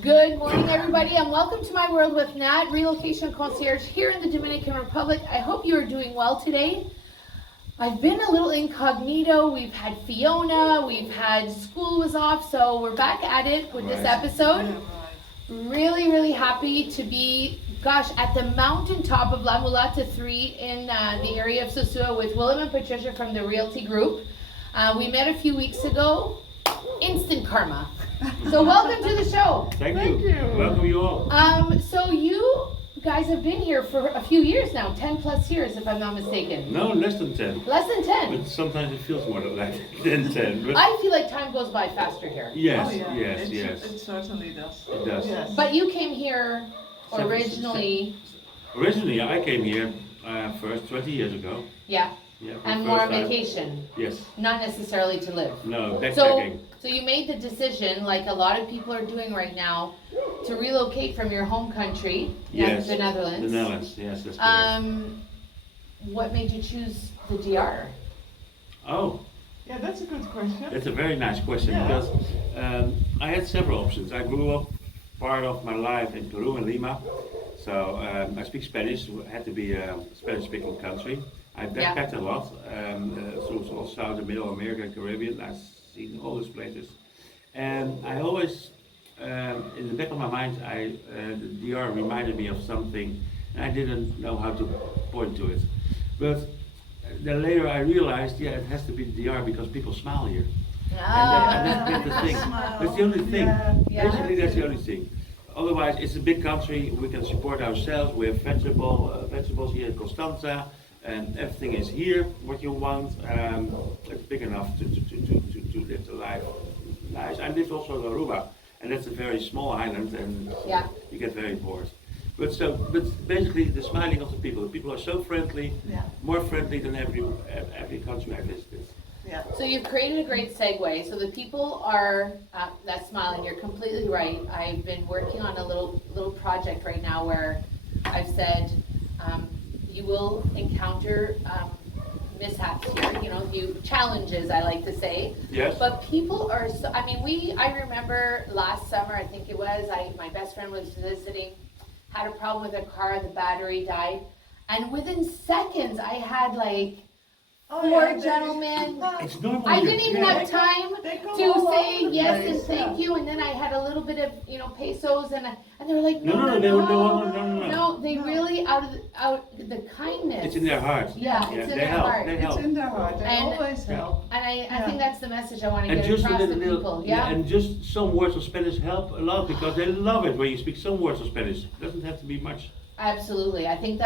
Good morning, everybody, and welcome to my world with Nat, Relocation Concierge here in the Dominican Republic. I hope you are doing well today. I've been a little incognito. We've had Fiona, we've had school was off, so we're back at it with this episode. Really, really happy to be, at the mountaintop of La Mulata 3 in the area of Sosua with Willem and Patricia from the Realty Group. We met a few weeks ago. Instant karma. So welcome to the show. Thank you. Welcome you all. So you guys have been here for a few years now, 10 plus years if I'm not mistaken. No, less than 10. Less than 10? But sometimes it feels more than 10. But I feel like time goes by faster here. yes, Oh, yeah. yes. It certainly does. It does. Yes. But you came here originally, Originally, I came here first 20 years ago. yeah, Yeah, for and the more first on time. vacation, Yes. not necessarily to live. No, backpacking. So you made the decision, like a lot of people are doing right now, to relocate from your home country, Yes. the Netherlands. The Netherlands, yes, that's correct. What made you choose the DR? Oh, Yeah, that's a good question. that's a very nice question Yeah. because I had several options. I grew up part of my life in Peru and Lima, so I speak Spanish. It had to be a Spanish-speaking country. I backpacked a lot through South and Middle America and Caribbean. I've seen all those places, and I always, in the back of my mind, the DR reminded me of something, and I didn't know how to point to it. But then later I realized, it has to be the DR because people smile here. And that's the thing. That's the only thing. Yeah. Basically, that's the only thing. Otherwise, it's a big country. We can support ourselves. We have vegetables here in Constanza, and everything is here. What you want, it's big enough to live the life. Nice. I lived also in Aruba, and that's a very small island, and you get very bored. But basically, the smiling of the people. The people are so friendly, more friendly than every country I visited. Yeah. So you've created a great segue. So the people are that smiling. You're completely right. I've been working on a little project right now where I've said you will encounter mishaps here. Challenges, I like to say. Yes. But people are so. I remember last summer. I think it was. My best friend was visiting. Had a problem with a car. The battery died, and within seconds, I had four gentlemen. It's normal. I here. didn't even have time to say yes and thank you, and then I had a little bit of pesos, and they were like, no, they really out of the kindness. It's in their heart. Yeah, it's in their heart. They It's help. in their heart. They always help. And I think that's the message I want to And get just across a to little, people. and just some words of Spanish help a lot because they love it when you speak some words of Spanish. It doesn't have to be much. Absolutely. I think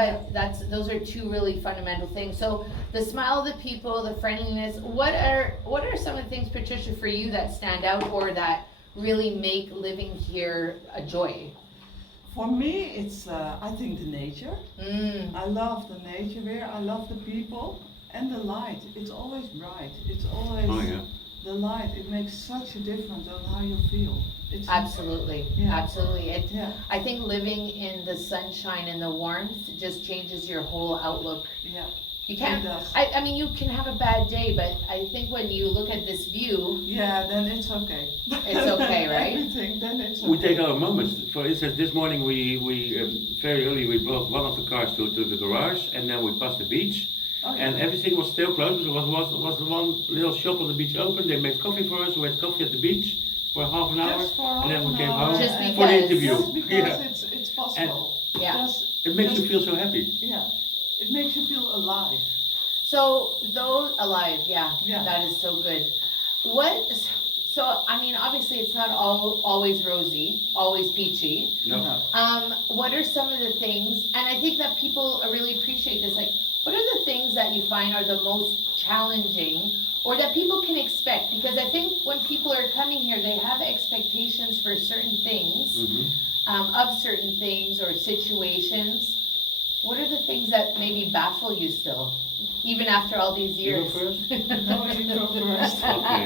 those are two really fundamental things. So the smile of the people, the friendliness. What are some of the things, Patricia, for you that stand out or that really make living here a joy? For me, it's I think the nature. I love the nature here. I love the people and the light. It's always bright. It's always the light. It makes such a difference on how you feel. Absolutely. Absolutely. I think living in the sunshine and the warmth just changes your whole outlook. Yeah. You can't. It does. You can have a bad day, but I think when you look at this view, then it's okay. It's okay, right? Everything, then it's okay. We take our moments. For instance, this morning we very early we brought one of the cars to the garage, and then we passed the beach. And everything was still closed. There was the one little shop on the beach open. They made coffee for us. We had coffee at the beach for half an hour, and then we came home Just for the interview. Just because it's possible. It makes you feel so happy. Yeah, it makes you feel alive. So those alive, that is so good. Obviously it's not always rosy, always peachy. No. What are some of the things, and I think that people really appreciate this, what are the things that you find are the most challenging or that people can expect? Because I think when people are coming here, they have expectations for certain things, of certain things or situations. What are the things that maybe baffle you still, even after all these years? You go first? No, you go first. Okay.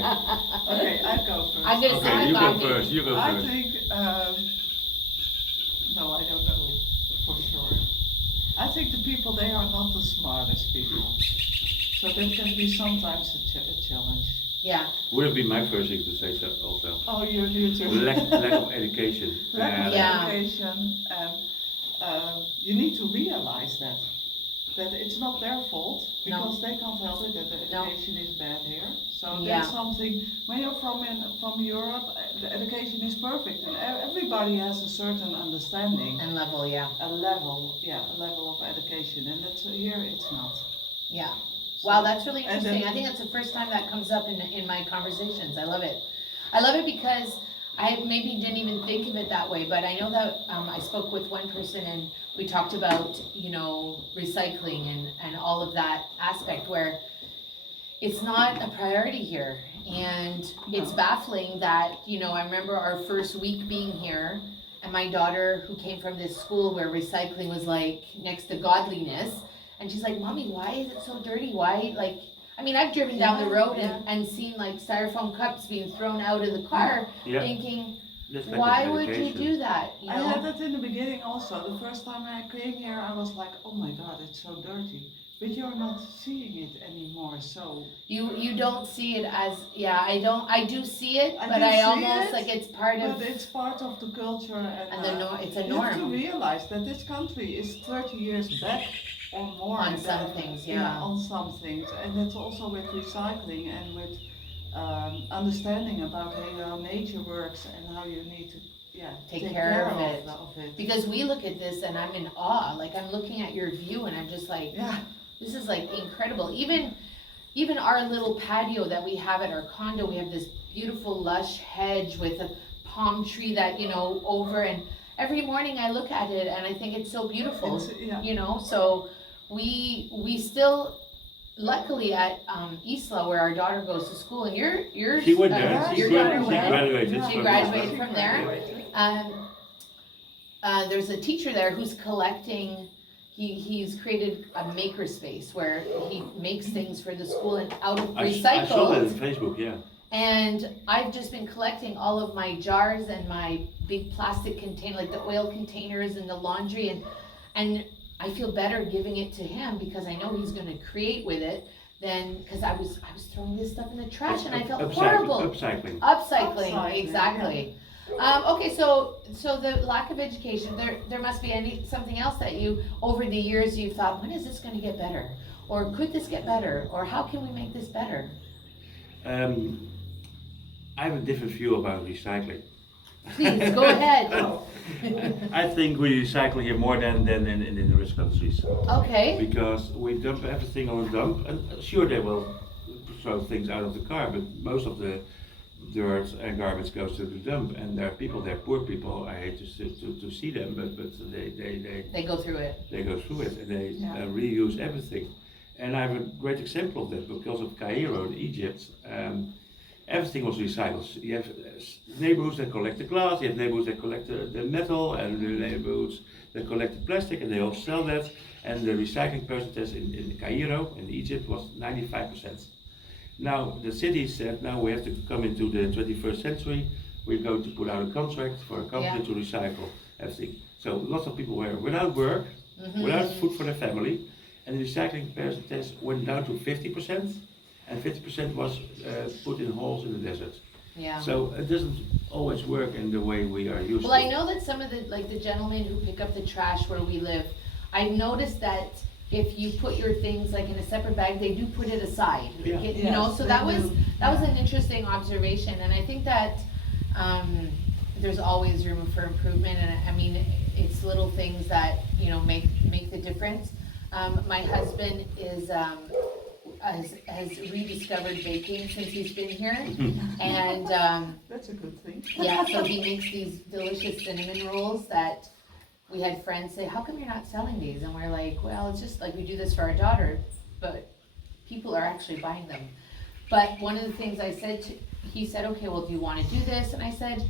Okay, I go first. I'm gonna say Okay, you go coffee. first. You go I first. think, no, I don't know for sure. I think the people, they are not the smartest people. So that can be sometimes a challenge. Yeah. Would have been my first thing to say so also. Oh, you too. Lack of education. Lack of Yeah. education, and you need to realize that it's not their fault, No. because they can't help it that the No. education is bad here. So Yeah. that's something, when you're from Europe, the education is perfect, and everybody has a certain understanding, And level, yeah. a level of education, and that's, here it's not. Yeah. So- Wow, that's really and interesting. then- I think that's the first time that comes up in my conversations. I love it. I love it because I maybe didn't even think of it that way, but I know that I spoke with one person and we talked about, you know, recycling and all of that aspect where it's not a priority here. And it's No. baffling that, you know, I remember our first week being here and my daughter, who came from this school where recycling was like next to godliness, and she's like, Mommy, why is it so dirty? Why, like, I mean, I've driven down the Yeah, road and seen like styrofoam cups being thrown out of the car, Yeah. thinking, That's lack why of would you education. do that? You I had know? that in the beginning also. The first time I came here, I was like, oh my God, it's so dirty. But you're not seeing it anymore, so. You don't see it as, yeah, I do see it, I but do I see almost it, like it's part of, But it's part of the culture, and it's a you have to norm realize that this country is 30 years back or more. on than- some things, yeah. on some things, and that's also with recycling and with understanding about how nature works and how you need to, Take care of it. of it. Because we look at this and I'm in awe, like I'm looking at your view and I'm just like, Yeah, this is like incredible. Even our little patio that we have at our condo, we have this beautiful lush hedge with a palm tree that, you know, over, and every morning I look at it and I think it's so beautiful, yeah. you know, so we still, luckily at Isla where our daughter goes to school, and you're She went there. your daughter She went, graduated. She from- graduated from there. Graduated. There's a teacher there who's collecting, he's created a maker space where he makes things for the school and out of I saw that on recycled. Facebook, yeah. And I've just been collecting all of my jars and my big plastic container, like the oil containers and the laundry, and I feel better giving it to him because I know he's gonna create with it than, cause I was throwing this stuff in the trash and I felt horrible. Upcycling. Upcycling, Upcycling, exactly. Okay, so the lack of education, there must be something else that you, over the years, you've thought, when is this gonna get better? Or could this get better? Or how can we make this better? I have a different view about recycling. Please, go ahead. I think we recycle here more than in the rich countries. Okay, Because we dump everything on a dump, and sure they will throw things out of the car, but most of the dirt and garbage goes to the dump, and there are people there, poor people, I hate to see them, but they go through it. they go through it and they Yeah. reuse everything. And I have a great example of that because of Cairo in Egypt. Everything was recycled. You have neighborhoods that collect the glass, you have neighborhoods that collect the metal, and the neighborhoods that collect the plastic, and they all sell that. And the recycling percentage in Cairo, in Egypt, was 95%. Now, the city said, now we have to come into the 21st century, we're going to put out a contract for a company to recycle everything. So lots of people were without work, without food for their family, and the recycling percentage went down to 50%, and 50% was put in holes in the desert. Yeah. So it doesn't always work in the way we are used Well, to. I know that some of the gentlemen who pick up the trash where we live, I've noticed that if you put your things like in a separate bag, they do put it aside. Yeah. You know, Yes, so they that was do. an interesting observation, and I think that there's always room for improvement, and I mean, it's little things that, you know, make the difference. My husband has rediscovered baking since he's been here, and That's a good thing. yeah, so he makes these delicious cinnamon rolls that we had friends say, how come you're not selling these? And we're like, well, it's just like we do this for our daughter, but people are actually buying them. But one of the things I said he said, okay, well, do you want to do this? And I said,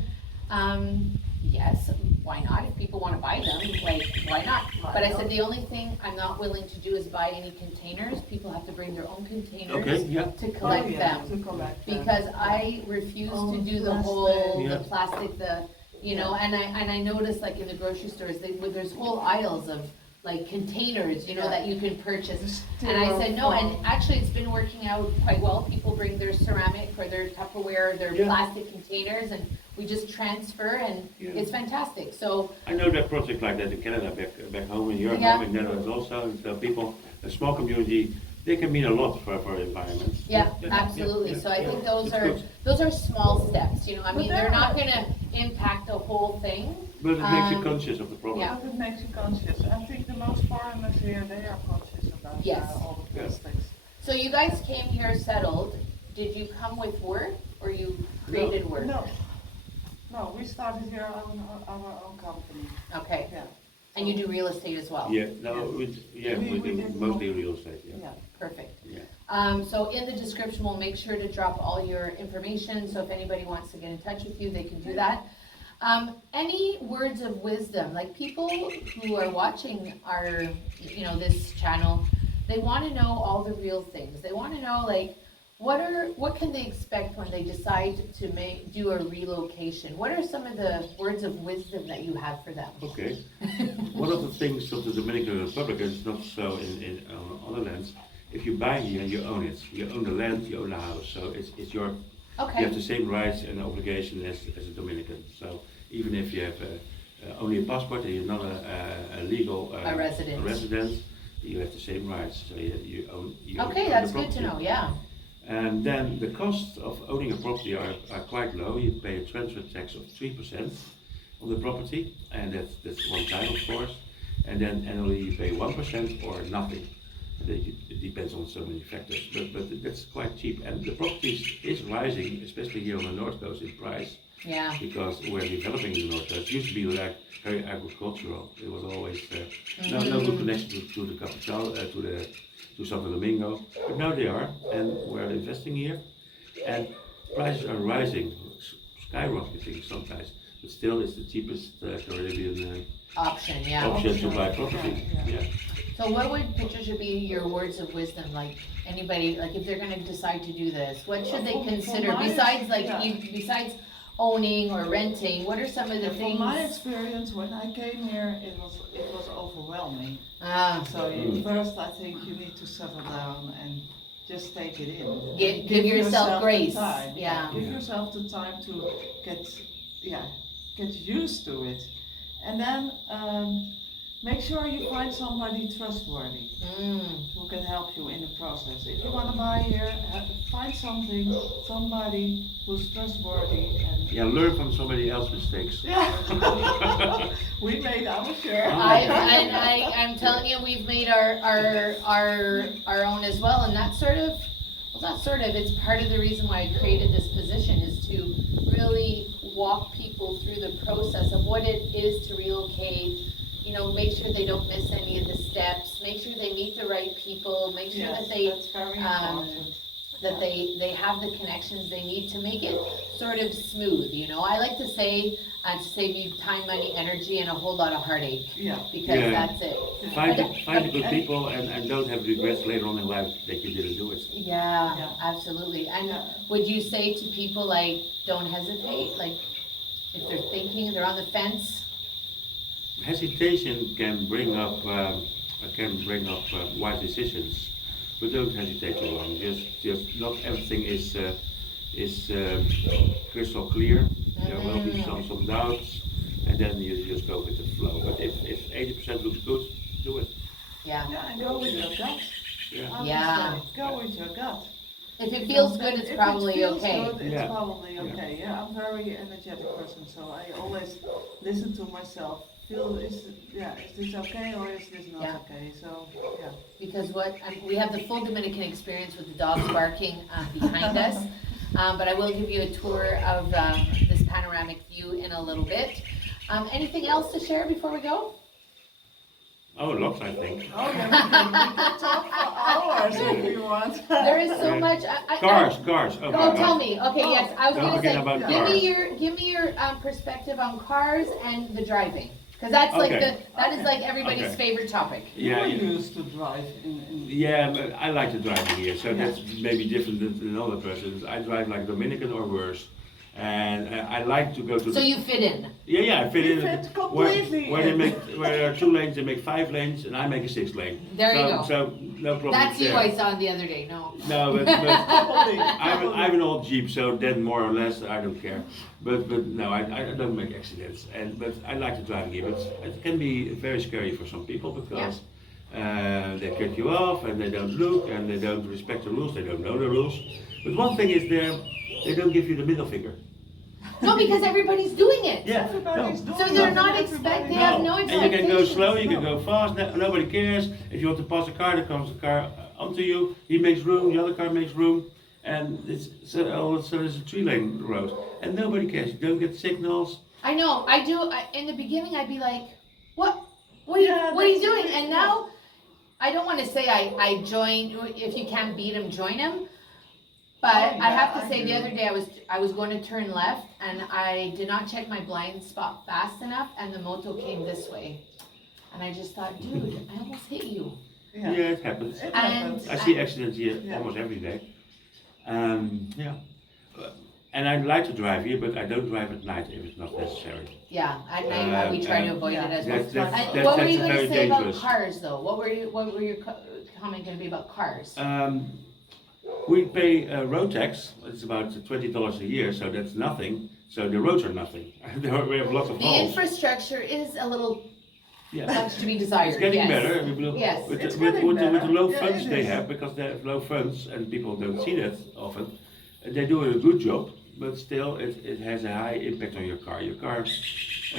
yes, why not? If people want to buy them, like, why not? But I said, the only thing I'm not willing to do is buy any containers. People have to bring their own containers Okay, yeah. to collect them. To collect them. Because I refuse to Oh, do the plastic. whole, Yeah. the plastic, you know, and I noticed like in the grocery stores, there's whole aisles of like containers, you know, Yeah. that you can purchase. The And I said, no, and styrofoam. actually it's been working out quite well. People bring their ceramic or their Tupperware, their Yeah. plastic containers, and we just transfer, and Yeah. it's fantastic. So, I know that project like that in Canada, back home, in your Yeah. home in Netherlands also, and so people, a small community, they can mean a lot for the environment. yeah, absolutely. yeah, So I yeah. think those It's are, good. those are small steps, you know, I But mean, there they're not are- gonna impact the whole thing. But it makes you Um, conscious of the problem. yeah. But it makes you conscious. I think the most foreigners here, they are conscious about Yes. all the Yeah. plastics. So you guys came here settled. Did you come with work or you created work? No, we started here our own company. Okay, Yeah. and you do real estate as well? Yeah, no, we We do did mostly real estate, yeah. Yeah. Perfect. Yeah. So in the description, we'll make sure to drop all your information, so if anybody wants to get in touch with you, they can do that. Any words of wisdom, like people who are watching our, you know, this channel, they wanna know all the real things. They wanna know, like, what can they expect when they decide to do a relocation? What are some of the words of wisdom that you have for them? Okay. One of the things of the Dominican Republic is not so in other lands. If you buy here, you own it. You own the land, you own the house, so it's your. You Okay, have the same rights and obligation as a Dominican. So even if you have only a passport and you're not a legal A resident. you have the same rights. So you own. You okay, own that's the good to property. know, yeah. And then the costs of owning a property are quite low. You pay a transfer tax of 3% on the property, and that's one time, of course. And then annually you pay 1% or nothing. And it depends on so many factors, but that's quite cheap. And the property is rising, especially here on the North Coast, in price, Yeah, because we're developing in the North Coast. It used to be like very agricultural. It was always no good connection to the capital, to Santo Domingo, but now they are, and we're investing here, and prices are rising, skyrocketing sometimes, but still it's the cheapest Caribbean option, yeah. option to buy property. Yeah, yeah. Yeah. So what would, Patricia, be your words of wisdom, like anybody, like if they're gonna decide to do this, what should they From consider, my besides like, yeah. besides owning or renting, what are some of the From things? my experience, when I came here, it was overwhelming. Ah, So first, I think you need to settle down and just take it in. give yourself the grace, time. yeah. Give yourself the time to get used to it, and then make sure you find somebody trustworthy who can help you in the process. If you want to buy here, find somebody who's trustworthy and. Yeah, learn from somebody else's mistakes. Yeah. We made our share. I'm telling you, we've made our own as well, and that's sort of, well, not sort of, it's part of the reason why I created this position, is to really walk people through the process of what it is to relocate, you know, make sure they don't miss any of the steps, make sure they meet the right people, make sure Yes, that they, that's very important. that they have the connections they need to make it sort of smooth, you know? I like to say, to save you time, money, energy, and a whole lot of heartache, Yeah. because Yeah. that's it. Find But- the good people and don't have regrets later on in life that you didn't do it. Yeah, Yeah. absolutely. And Yeah. would you say to people, like, don't hesitate, like, if they're thinking, they're on the fence? Hesitation can bring up wise decisions, but don't hesitate too long. Just not everything is crystal clear. There will be some doubts, and then you just go with the flow. But if 80% looks good, do it. Yeah. Yeah, and go with your gut. Yeah. I would Yeah. say, go with your gut. If it feels good, it's If probably it feels okay. good, it's Yeah. probably Yeah. okay. Yeah, I'm a very energetic person, so I always listen to myself. Is this okay or is this not Yeah. okay? So, yeah. Because we have the full Dominican experience with the dogs barking behind us. But I will give you a tour of this panoramic view in a little bit. Anything else to share before we go? Oh, lots, I think. Oh, yeah, we can talk for hours if you want. There is so Yeah. much. Cars. Oh, my Oh, God. tell me. Okay, yes, I was Don't gonna forget say, about give me your perspective on cars and the driving, because that's like Okay. that is like everybody's Okay. favorite topic. You're Yeah. used to drive in Yeah, but I like to drive here, so Yeah. that's maybe different than other persons. I drive like Dominican or worse, And I like to go to. So you fit in. Yeah, I fit You in. fit completely Where they in. make where there are 2 lanes, they make 5 lanes, and I make a 6 lane. There you go. So no problem. That's you there. I saw the other day, no. No, but Totally. I have an old Jeep, so then more or less I don't care. But no, I don't make accidents. But I like to drive here. But it can be very scary for some people because they cut you off and they don't look and they don't respect the rules. They don't know the rules. But one thing is they don't give you the middle finger. No, because everybody's doing it. Yeah. Everybody's doing So it, they're not everybody expect. They knows. have no And you can go expectations. slow, you can No. go fast, nobody cares. If you want to pass a car, there comes a car onto you, he makes room, the other car makes room, and so there's a 3-lane road. And nobody cares, you don't get signals. I know. I do. In the beginning, I'd be like, "What? What Yeah, are you that's doing?" it, And yeah. now, I don't want to say I join. If you can't beat him, join him. But Oh, I have yeah, to I say, the do. other day I was going to turn left, and I did not check my blind spot fast enough, and the moto came this way, and I just thought, dude, I almost hit you. Yeah, it happens. It And- happens. I see accidents here Yeah. almost every day. Yeah. And I like to drive here, but I don't drive at night if it's not necessary. Yeah, at night we try to avoid it as well. That's And what were you going very to say about dangerous. cars, though? What were your comment going to be about cars? We pay road tax. It's about $20 a year, so that's nothing. So the roads are nothing. We have lots of The holes. infrastructure is a little Yeah. much to be desired. It's getting yes. better. We will- Yes. With, It's the, with, getting with, the, with the low better. Yeah, funds it they is. have, because they have low funds and people don't see that often, they do a good job, but still it has a high impact on your car. Your car,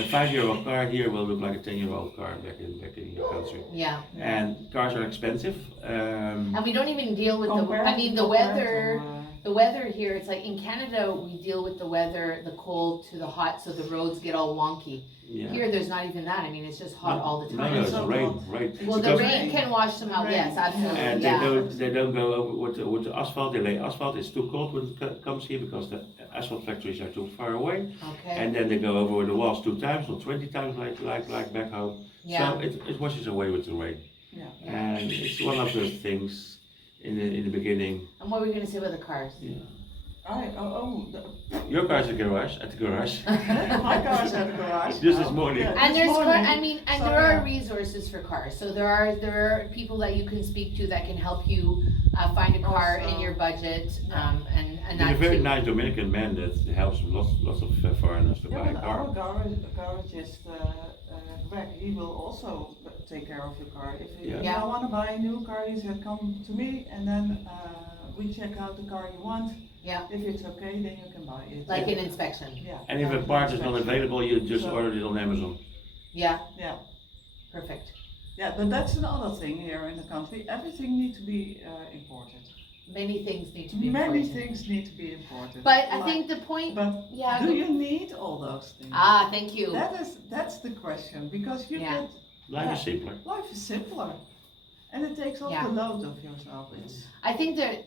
a 5-year-old car here will look like a 10-year-old car back in your country. Yeah, And cars are expensive. and we don't even deal with the weather. The weather here, it's like in Canada, we deal with the weather, the cold to the hot, so the roads get all wonky. Yeah. Here, there's not even that. I mean, it's just hot all the No, time. no, it's So rain. hot. Well, the Because- rain can wash them out. Rain. Yes, absolutely. And Yeah. they don't go over with the asphalt. They lay asphalt. It's too cold when it comes here because the asphalt factories are too far away. Okay. And then they go over with the walls 2 times or 20 times like back home. Yeah. So it washes away with the rain. Yeah. And it's one of those things in the beginning. And what were you going to say about the cars? Yeah. The, Your car's at the garage. my car's at the garage. Just now. this morning. Yeah, And this there's, morning. and So, there are yeah. resources for cars. So there are people that you can speak to that can help you find a car in Also, your budget, and There's that a very too. nice Dominican man that helps lots of foreigners to Yeah, buy a but car. our garagist, Greg, he will also take care of your car. If you Yeah. want to buy a new car, he said, come to me, and then we check out the car you want. Yeah. If it's okay, then you can buy it. Like an inspection. Yeah. And if a part is not available, you just So- order it on Amazon. Yeah, Yeah. perfect. Yeah, but that's another thing here in the country. Everything needs to be imported. Many things need to be Many important. things need to be imported. But I Like- think the point, But yeah. do you need all those things? Thank you. That's the question, because you Yeah. get Life is simpler. life is simpler, and it takes off Yeah. the load of yourself. It's I think that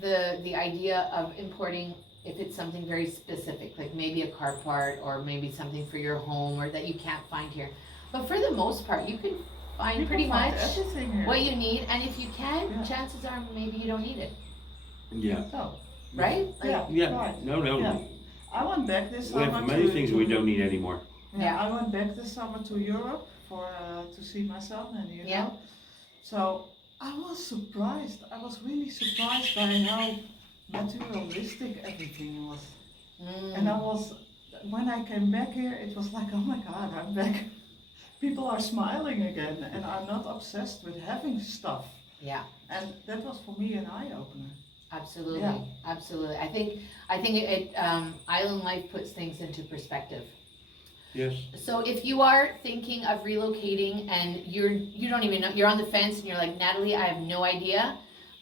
the idea of importing, if it's something very specific, like maybe a car part or maybe something for your home or that you can't find here. But for the most part, you can find you pretty can find much everything here. what you need, and if you can, Yeah. chances are maybe you don't need it, Yeah. So, right? Like, yeah, Yeah. right. No. Yeah. I went back this We summer. have many things we don't need anymore. Yeah. I went back this summer to Europe for to see my son, and you Yeah. know. So I was surprised. I was really surprised by how materialistic everything was. And I was, when I came back here, it was like, oh my God, I'm back. People are smiling again, and I'm not obsessed with having stuff. Yeah, And that was for me an eye opener. absolutely, Yeah. absolutely. I think it island life puts things into perspective. Yes. So if you are thinking of relocating and you don't even know, you're on the fence and you're like, Natalie, I have no idea,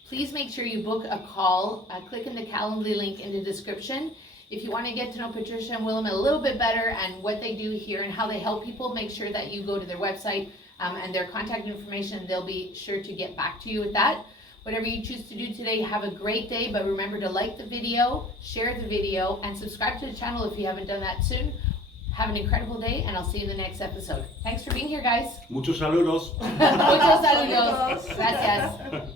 please make sure you book a call. Click in the Calendly link in the description. If you want to get to know Patricia and Willem a little bit better and what they do here and how they help people, make sure that you go to their website and their contact information. They'll be sure to get back to you with that. Whatever you choose to do today, have a great day, but remember to like the video, share the video, and subscribe to the channel if you haven't done that soon. Have an incredible day, and I'll see you in the next episode. Thanks for being here, guys. Muchos saludos. Muchos saludos. Gracias.